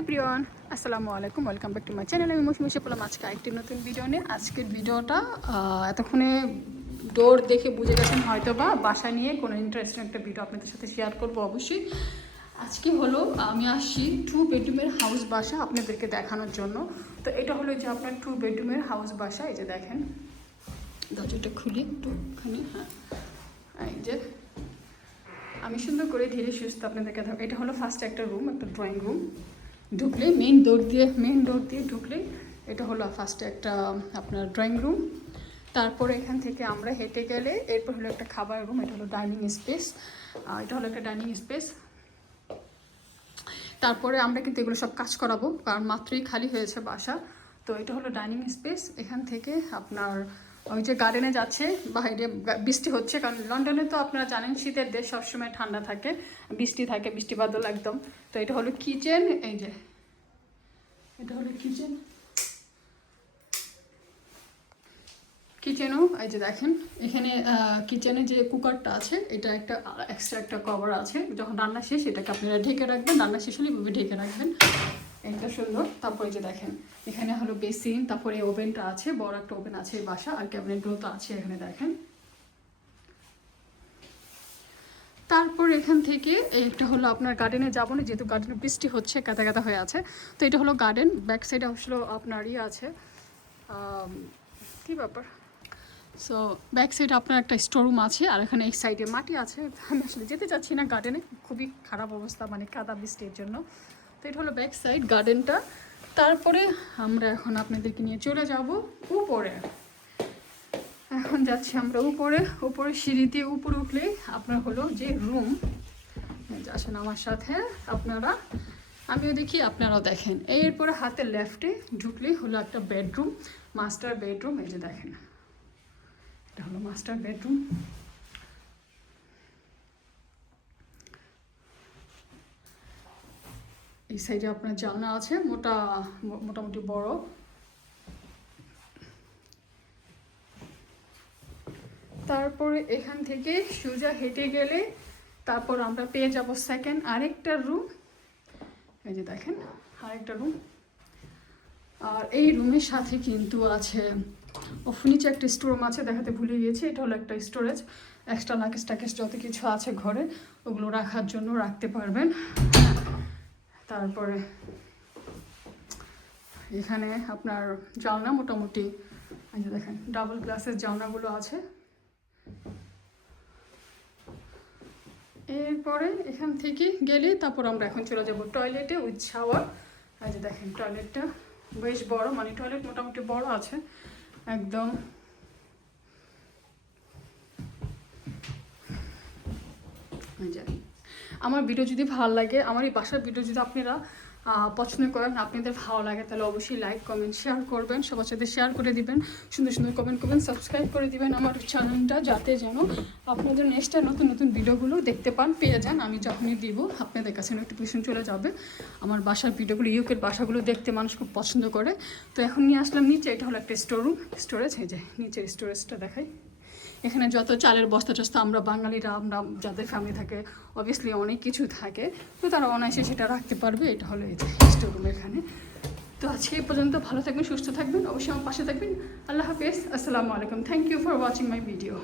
Everyone, আসসালামু আলাইকুম, welcome back to my channel. আমি মৌসুমী এসে পড়লাম আজকে একটি নতুন ভিডিও নিয়ে। আজকের ভিডিওটা এতক্ষণে ডোর দেখে বুঝে গেছেন হয়তো বা বাসা নিয়ে কোনো ইন্টারেস্টিং একটা ভিডিও আপনাদের সাথে শেয়ার করবো অবশ্যই। আজকে হলো আমি আসছি 2 বেডরুমের হাউস বাসা আপনাদেরকে দেখানোর জন্য। তো এটা হলো যে আপনার 2 বেডরুমের হাউস বাসা। এই যে দেখেন, দরজাটা খুলি একটুখানি। হ্যাঁ, এই যে আমি সুন্দর করে ধীরে সুস্থ আপনাদেরকে দেখাবো। এটা হলো ফার্স্ট একটা রুম, একটা ড্রয়িং রুম। ঢুকলে মেন ডোর দিয়ে ঢুকলে এটা হলো ফার্স্টে একটা আপনার ড্রয়িং রুম। তারপরে এখান থেকে আমরা হেঁটে গেলে এরপর হলো একটা খাবার রুম, এটা হলো ডাইনিং স্পেস। এটা হলো একটা ডাইনিং স্পেস। তারপরে আমরা কিন্তু এগুলো সব কাজ করাবো, কারণ মাত্রই খালি হয়েছে বাসা। তো এটা হলো ডাইনিং স্পেস। এখান থেকে আপনার ওই যে গার্ডেনে যাচ্ছে, বাইরে বৃষ্টি হচ্ছে, কারণ লন্ডনে তো আপনারা জানেন শীতের দেশ, সবসময় ঠান্ডা থাকে, বৃষ্টি থাকে, বৃষ্টি বাদল একদম। তো এটা হলো কিচেন। এই যে এটা হলো কিচেনও এই যে দেখেন, এখানে কিচেনে যে কুকারটা আছে এটা একটা এক্সট্রা একটা কভার আছে, যখন রান্না শেষ এটাকে আপনারা ঢেকে রাখবেন, রান্না শেষ হলে এভাবে ঢেকে রাখবেন। এটা সুন্দর। তারপরে যে দেখেন এখানে হলো বেসিন, তারপরে ওভেনটা আছে, বড় একটা ওভেন আছে এই বাসা, আর ক্যাবিনেটগুলো তো আছে এখানে দেখেন। তারপর এখান থেকে একটা হলো আপনার গার্ডেনে যাবো না, যেহেতু গার্ডেনে বৃষ্টি হচ্ছে, কাদা কাদা হয়ে আছে। তো এটা হলো গার্ডেন, ব্যাক সাইডে আসলে আপনার আছে কী ব্যাপার, সো ব্যাক সাইডে আপনার একটা স্টোররুম আছে, আর এখানে এক সাইডে মাটি আছে। আমি আসলে যেতে চাচ্ছি না গার্ডেনে, খুবই খারাপ অবস্থা, মানে কাদা বৃষ্টির জন্য। তো এটা হলো ব্যাক সাইড গার্ডেনটা। তারপরে আমরা এখন আপনাদেরকে নিয়ে চলে যাব উপরে। এখন যাচ্ছি আমরা উপরে সিঁড়ি দিয়ে উপরে উঠলে আপনার হলো যে রুম। আসেন আমার সাথে আপনারা, আমিও দেখি আপনারাও দেখেন। এরপরে হাতের লেফটে ঢুকলেই হলো একটা বেডরুম, মাস্টার বেডরুম। এই যে দেখেন, এটা হলো মাস্টার বেডরুম। এই সাইডে আপনার জানলা আছে, মোটামুটি বড়। তারপরে এখান থেকে সোজা হেঁটে গেলে তারপর আমরা পেয়ে যাব সেকেন্ড আরেকটা রুম। এই যে দেখেন আরেকটা রুম, আর এই রুমের সাথে কিন্তু আছে নিচে একটা স্টোররুম আছে, দেখাতে ভুলে গিয়েছি। এটা হলো একটা স্টোরেজ, এক্সট্রা লাগেজ টাকেজ যত কিছু আছে ঘরে ওগুলো রাখার জন্য রাখতে পারবেন। তারপরে এখানে আপনার জানলা মোটামুটি এই যে দেখেন ডাবল গ্লাসের জানলাগুলো আছে। এরপরে এখান থেকে গেলে তারপর আমরা এখন চলে যাব টয়লেটে উইথ শাওয়ার। এই যে দেখেন টয়লেটটা বেশ বড়, মানে টয়লেট মোটামুটি বড় আছে একদম। আমার ভিডিও যদি ভালো লাগে, আমার এই বাসার ভিডিও যদি আপনারা পছন্দ করেন, আপনাদের ভালো লাগে, তাহলে অবশ্যই লাইক কমেন্ট শেয়ার করবেন, সবার সাথে শেয়ার করে দিবেন, সুন্দর সুন্দর কমেন্ট করবেন, সাবস্ক্রাইব করে দিবেন আমার চ্যানেলটা, যাতে যেন আপনাদের নেক্সট নতুন নতুন ভিডিওগুলো দেখতে পান, পেয়ে যান। আমি যখনই দিব আপনাদের কাছে নোটিফিকেশন চলে যাবে। আমার বাসার ভিডিওগুলো, ইউকের বাসাগুলো দেখতে মানুষ খুব পছন্দ করে। তো এখন নিয়ে আসলাম নিচে, এটা হলো একটা স্টোরেজ। এই যে নিচের স্টোরেজটা দেখাই। এখানে যত চালের বস্তা টস্তা আমরা বাঙালিরা, আমরা যাদের ফ্যামিলি থাকে অবভিয়াসলি অনেক কিছু থাকে, তো তারা অনায়াসে সেটা রাখতে পারবে। এটা হলো এই যে স্টোররুম এখানে। তো আজকে এই পর্যন্ত, ভালো থাকবেন, সুস্থ থাকবেন, অবশ্যই আমার পাশে থাকবেন। আল্লাহ হাফেজ, আসসালামু আলাইকুম, thank you for watching my video.